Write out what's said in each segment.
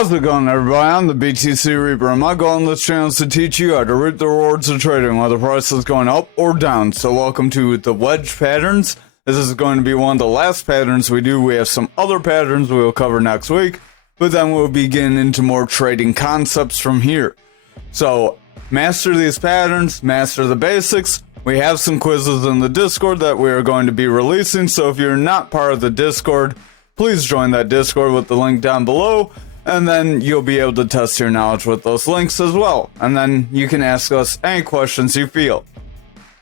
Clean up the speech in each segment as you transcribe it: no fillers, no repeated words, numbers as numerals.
How's it going, everybody? I'm the BTC Reaper, and my goal on this channel is to teach you how to reap the rewards of trading, whether the price is going up or down. So welcome to the Wedge patterns. This is going to be one of the last patterns we do. We have some other patterns we will cover next week, but then we'll be getting into more trading concepts from here. So master these patterns, master the basics. We have some quizzes in the Discord that we are going to be releasing, so if you're not part of the Discord, please join that Discord with the link down below. And then you'll be able to test your knowledge with those links as well. And then you can ask us any questions you feel.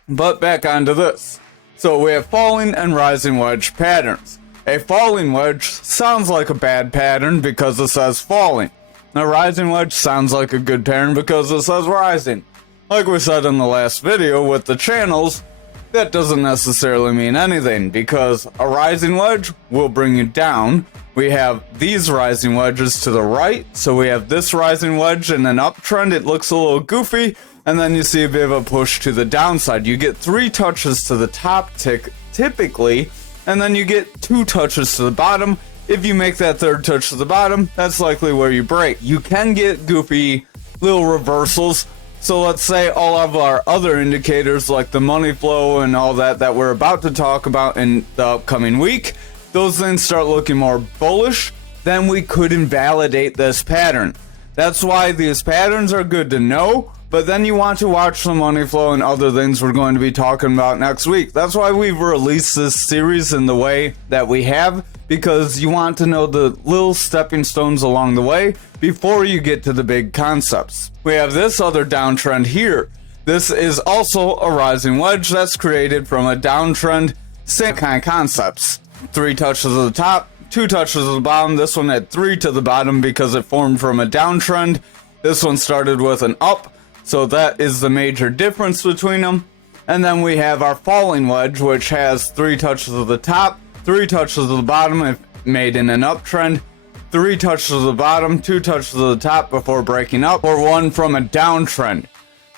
But back onto this. So we have falling and rising wedge patterns. A falling wedge sounds like a bad pattern because it says falling. A rising wedge sounds like a good pattern because it says rising. Like we said in the last video with the channels, that doesn't necessarily mean anything because a rising wedge will bring you down. We have these rising wedges to the right, so we have this rising wedge in an uptrend. It looks a little goofy, and then you see a bit of a push to the downside. You get 3 touches to the top typically, and then you get 2 touches to the bottom. If you make that 3rd touch to the bottom, that's likely where you break. You can get goofy little reversals. So let's say all of our other indicators like the money flow and all that we're about to talk about in the upcoming week, those things start looking more bullish, then we could invalidate this pattern. That's why these patterns are good to know, but then you want to watch the money flow and other things we're going to be talking about next week. That's why we've released this series in the way that we have, because you want to know the little stepping stones along the way before you get to the big concepts. We have this other downtrend here. This is also a rising wedge that's created from a downtrend, same kind of concepts. 3 touches at the top, 2 touches at the bottom. This one had 3 to the bottom because it formed from a downtrend. This one started with an up, so that is the major difference between them. And then we have our falling wedge, which has 3 touches at the top, 3 touches at the bottom if made in an uptrend, 3 touches at the bottom, 2 touches at the top before breaking up, or 1 from a downtrend.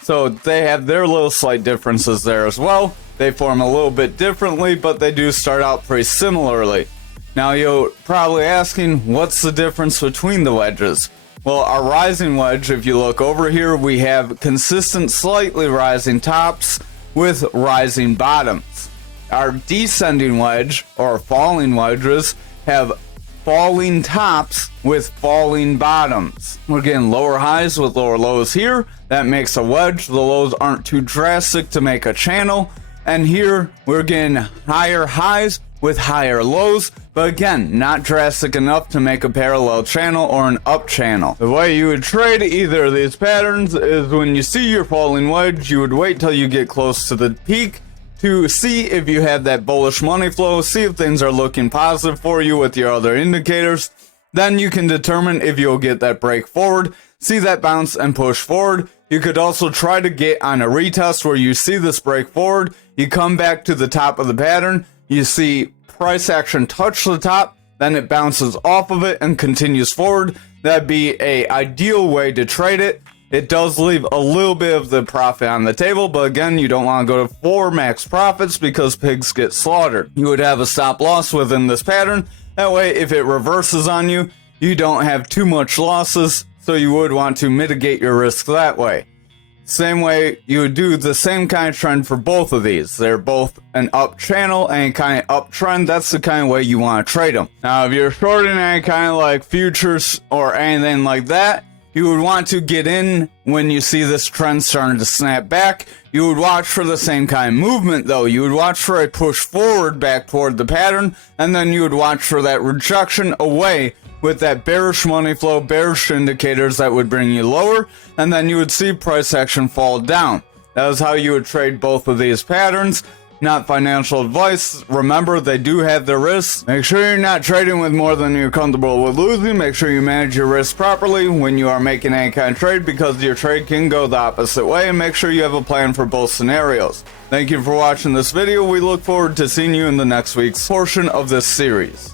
So they have their little slight differences there as well. They form a little bit differently, but they do start out pretty similarly. Now you're probably asking, what's the difference between the wedges? Well, our rising wedge, if you look over here, we have consistent slightly rising tops with rising bottoms. Our descending wedge, or falling wedges, have falling tops with falling bottoms. We're getting lower highs with lower lows here. That makes a wedge. The lows aren't too drastic to make a channel. And here we're getting higher highs with higher lows, but again, not drastic enough to make a parallel channel or an up channel. The way you would trade either of these patterns is when you see your falling wedge, you would wait till you get close to the peak to see if you have that bullish money flow, see if things are looking positive for you with your other indicators. Then you can determine if you'll get that break forward, see that bounce and push forward. You could also try to get on a retest where you see this break forward, you come back to the top of the pattern, you see price action touch the top, then it bounces off of it and continues forward. That'd be an ideal way to trade it. It does leave a little bit of the profit on the table, but again, you don't want to go to 4 max profits because pigs get slaughtered. You would have a stop loss within this pattern. That way, if it reverses on you, you don't have too much losses, so you would want to mitigate your risk that way. Same way, you would do the same kind of trend for both of these. They're both an up channel and kind of uptrend. That's the kind of way you want to trade them. Now, if you're shorting any kind of like futures or anything like that, you would want to get in when you see this trend starting to snap back. You would watch for the same kind of movement though. You would watch for a push forward back toward the pattern, and then you would watch for that rejection away with that bearish money flow, bearish indicators that would bring you lower, and then you would see price action fall down. That is how you would trade both of these patterns. Not financial advice. Remember, they do have their risks. Make sure you're not trading with more than you're comfortable with losing. Make sure you manage your risk properly when you are making any kind of trade, because your trade can go the opposite way, and make sure you have a plan for both scenarios. Thank you for watching this video. We look forward to seeing you in the next week's portion of this series.